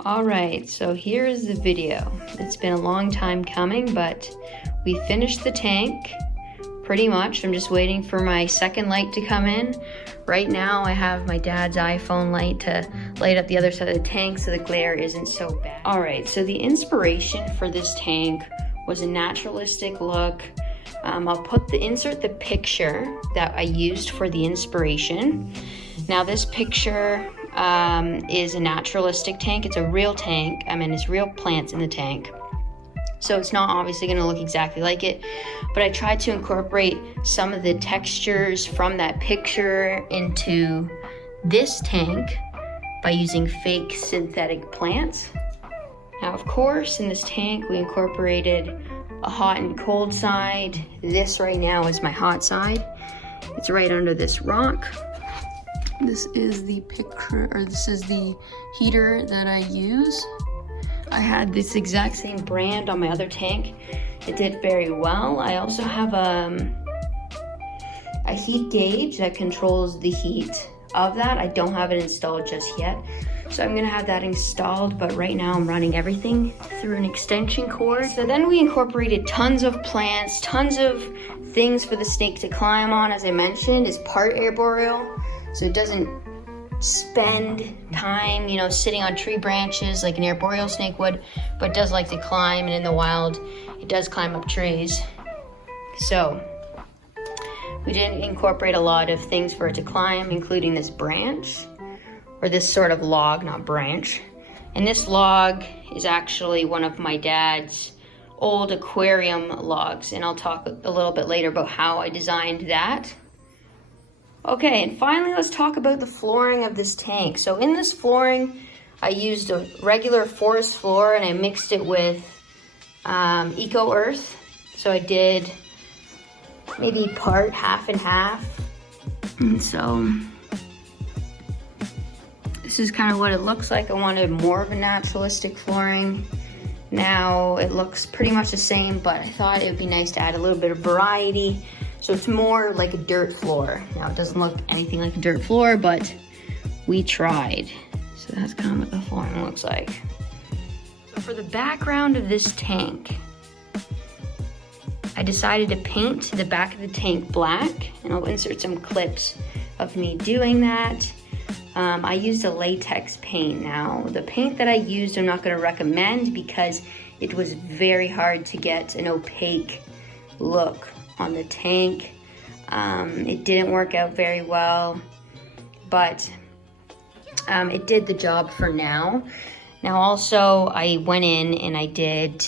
All right, so here is the video. It's been a long time coming, but we finished the tank pretty much. I'm just waiting for my second light to come in. Right now I have my dad's iPhone light to light up the other side of the tank so the glare isn't so bad. All right, so the inspiration for this tank was a naturalistic look. I'll insert the picture that I used for the inspiration. Now this picture is a naturalistic tank. It's a real tank. I mean, it's real plants in the tank. So it's not obviously going to look exactly like it, but I tried to incorporate some of the textures from that picture into this tank by using fake synthetic plants. Now, of course, in this tank, we incorporated a hot and cold side. This right now is my hot side. It's right under this rock. This is the picture, or this is the heater that I use. I had this exact same brand on my other tank. It did very well. I also have a heat gauge that controls the heat of that. I don't have it installed just yet. So I'm gonna have that installed, but right now I'm running everything through an extension cord. So then we incorporated tons of plants, tons of things for the snake to climb on. As I mentioned, it's part arboreal, so it doesn't spend time, sitting on tree branches like an arboreal snake would, but does like to climb, and in the wild, it does climb up trees. So we did incorporate a lot of things for it to climb, including this branch, or this sort of log, not branch. And this log is actually one of my dad's old aquarium logs, and I'll talk a little bit later about how I designed that. Okay, and finally, let's talk about the flooring of this tank. So in this flooring, I used a regular forest floor and I mixed it with Eco Earth. So I did maybe part half and half. And so this is kind of what it looks like. I wanted more of a naturalistic flooring. Now it looks pretty much the same, but I thought it would be nice to add a little bit of variety. So it's more like a dirt floor. Now it doesn't look anything like a dirt floor, but we tried. So that's kind of what the flooring looks like. So for the background of this tank, I decided to paint the back of the tank black, and I'll insert some clips of me doing that. I used a latex paint. Now, the paint that I used, I'm not gonna recommend because it was very hard to get an opaque look on the tank. It didn't work out very well, but it did the job for now. Now also, I went in and I did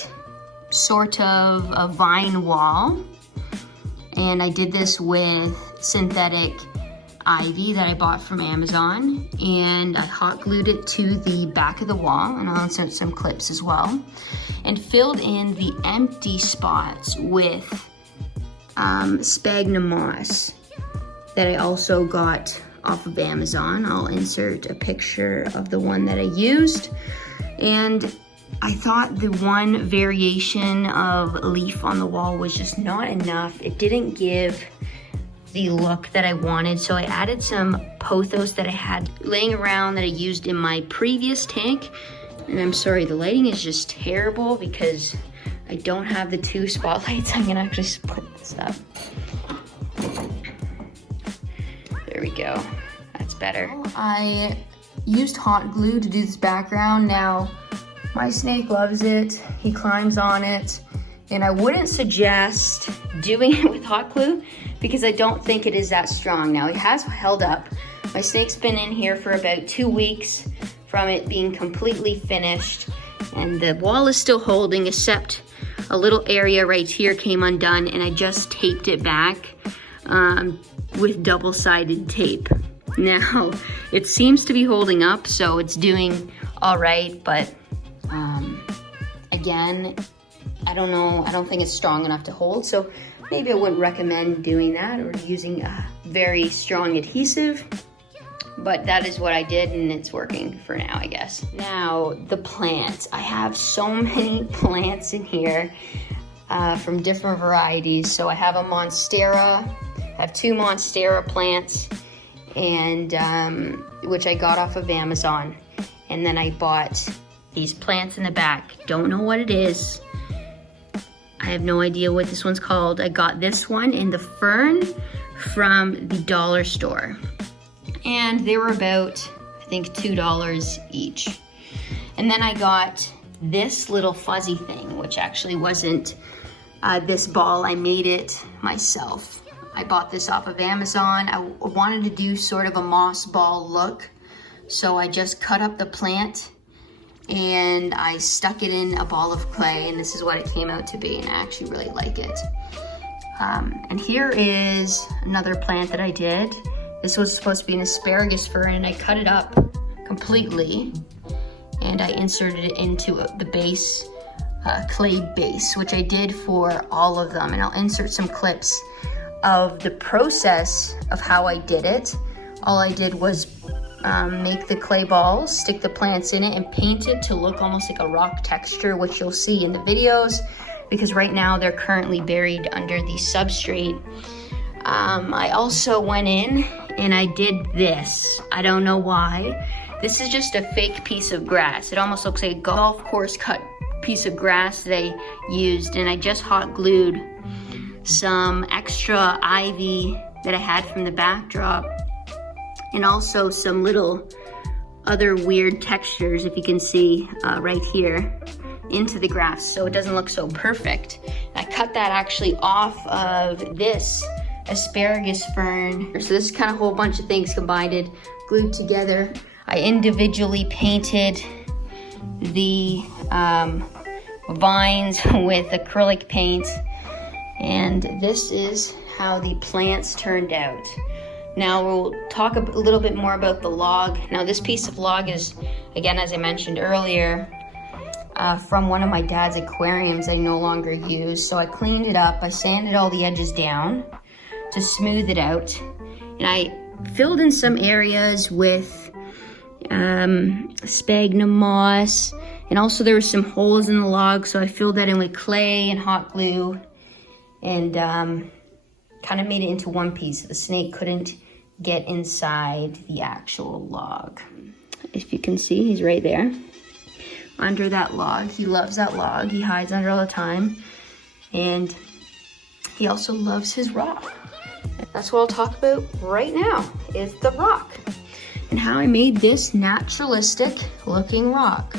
sort of a vine wall, and I did this with synthetic ivy that I bought from Amazon, and I hot glued it to the back of the wall, and I'll insert some clips as well, and filled in the empty spots with sphagnum moss that I also got off of Amazon. I'll insert a picture of the one that I used. And I thought the one variation of leaf on the wall was just not enough. It didn't give the look that I wanted, so I added some pothos that I had laying around that I used in my previous tank. And I'm sorry, the lighting is just terrible because I don't have the two spotlights. I'm gonna actually split this up. There we go, that's better. I used hot glue to do this background. Now, my snake loves it, he climbs on it, and I wouldn't suggest doing it with hot glue because I don't think it is that strong. Now, it has held up. My snake's been in here for about 2 weeks from it being completely finished, and the wall is still holding, except a little area right here came undone, and I just taped it back with double-sided tape. Now, it seems to be holding up, so it's doing all right, but again, I don't know, I don't think it's strong enough to hold, so maybe I wouldn't recommend doing that or using a very strong adhesive. But that is what I did, and it's working for now, I guess. Now, the plants. I have so many plants in here from different varieties. So I have a Monstera. I have 2 Monstera plants, and which I got off of Amazon. And then I bought these plants in the back. Don't know what it is. I have no idea what this one's called. I got this one in the fern from the dollar store. And they were about, I think, $2 each. And then I got this little fuzzy thing, which actually wasn't this ball. I made it myself. I bought this off of Amazon. I wanted to do sort of a moss ball look. So I just cut up the plant and I stuck it in a ball of clay, and this is what it came out to be, and I actually really like it. And here is another plant that I did. This was supposed to be an asparagus fern, and I cut it up completely, and I inserted it into the base, clay base, which I did for all of them, and I'll insert some clips of the process of how I did it. All I did was make the clay balls, stick the plants in it, and paint it to look almost like a rock texture, which you'll see in the videos, because right now they're currently buried under the substrate. I also went in and I did this. I don't know why. This is just a fake piece of grass. It almost looks like a golf course cut piece of grass that I used, and I just hot glued some extra ivy that I had from the backdrop, and also some little other weird textures, if you can see right here, into the grass, so it doesn't look so perfect. I cut that actually off of this asparagus fern. So this is kind of a whole bunch of things combined, glued together. I individually painted the vines with acrylic paint, and this is how the plants turned out. Now we'll talk a little bit more about the log. Now this piece of log is, again, as I mentioned earlier, from one of my dad's aquariums I no longer use. So I cleaned it up, I sanded all the edges down to smooth it out, and I filled in some areas with sphagnum moss, and also there were some holes in the log, so I filled that in with clay and hot glue, and kind of made it into one piece so the snake couldn't get inside the actual log. If you can see, he's right there under that log. He loves that log. He hides under all the time, and he also loves his rock. That's what I'll talk about right now, is the rock and how I made this naturalistic looking rock.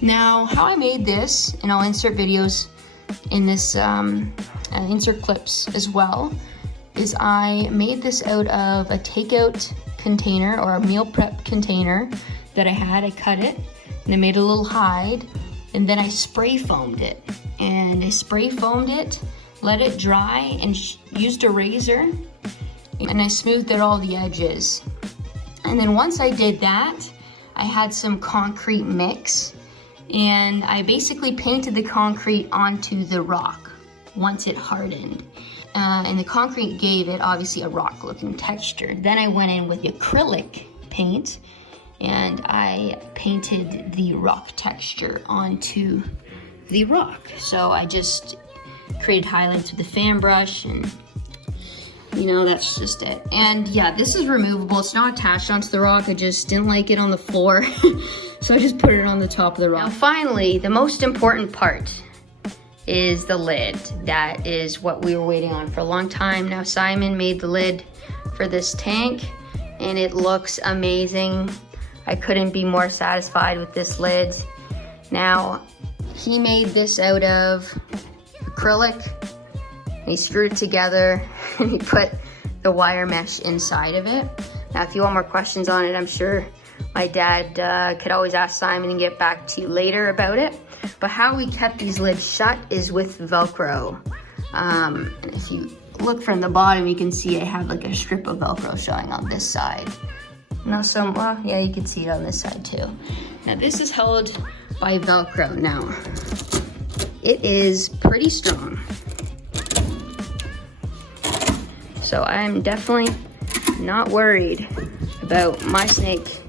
Now, how I made this, and I'll insert videos in this, insert clips as well, is I made this out of a takeout container or a meal prep container that I had. I cut it and I made a little hide, and then I spray foamed it. And I spray foamed it, let it dry, and used a razor, and I smoothed out all the edges. And then once I did that, I had some concrete mix, and I basically painted the concrete onto the rock once it hardened. And the concrete gave it obviously a rock looking texture. Then I went in with the acrylic paint and I painted the rock texture onto the rock. So I just created highlights with the fan brush, and you know, that's just it. And yeah, this is removable. It's not attached onto the rock. I just didn't like it on the floor. So I just put it on the top of the rock. Now finally, the most important part is the lid. That is what we were waiting on for a long time. Now Simon made the lid for this tank, and it looks amazing. I couldn't be more satisfied with this lid. Now, he made this out of acrylic, and he screwed it together, and he put the wire mesh inside of it. Now, if you want more questions on it, I'm sure my dad could always ask Simon and get back to you later about it. But how we kept these lids shut is with Velcro. And if you look from the bottom, you can see I have like a strip of Velcro showing on this side. Now well, yeah, you can see it on this side too. Now this is held by Velcro. Now, it is pretty strong. So I'm definitely not worried about my snake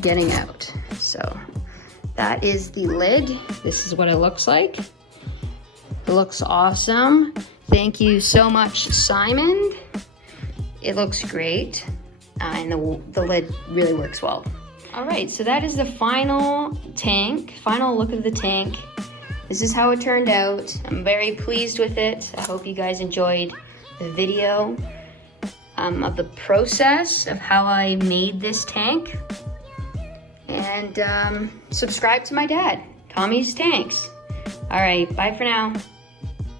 getting out. So that is the lid. This is what it looks like. It looks awesome. Thank you so much, Simon. It looks great. And the lid really works well. All right, so that is the final look of the tank. This is how it turned out. I'm very pleased with it. I hope you guys enjoyed the video of the process of how I made this tank. And subscribe to my dad, Tommy's Tanks. All right, bye for now.